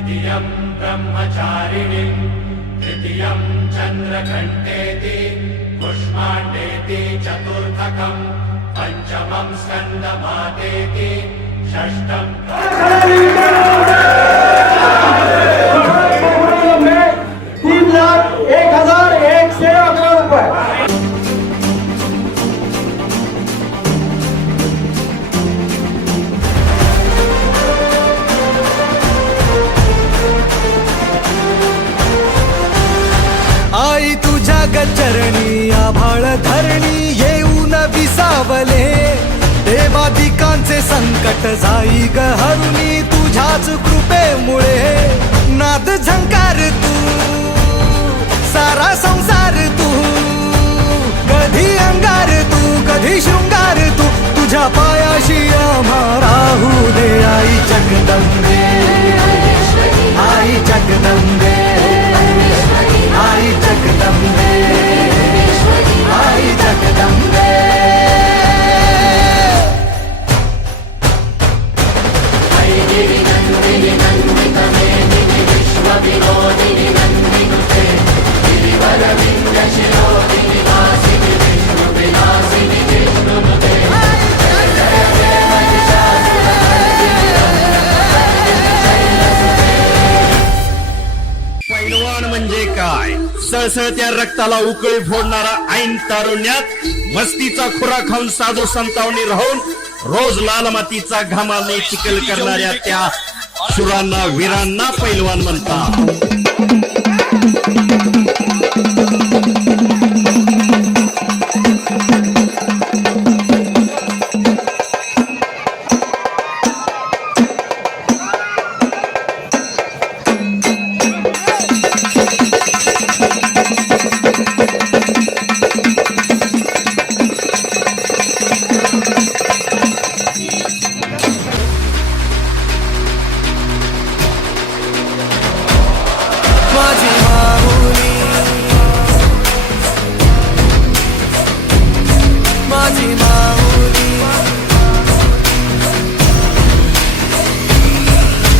द्वितीयं च तृतीयम् ब्रह्मचारिणीम् तृतीयम् चन्द्रघण्टेति पञ्चमं चतुर्थकम् पञ्चमम् स्कन्दमातेति षष्ठम् तुझ्या आभाळ धरणी येऊन विसावले. देवाधिकांचे संकट जाई ग हरुणी तुझ्याच कृपेमुळे. नाद झंका विश्वविरोधिनि पैलवान म्हणजे काय? सळसळत्या रक्ताला उकळी फोडणारा ऐन तारुण्यात मस्तीचा खुरा खाऊन साधू संतावणी राहून रोज लाल मातीचा घामाने चिखल करणाऱ्या त्या शुरांना वीरांना पैलवान म्हणतात.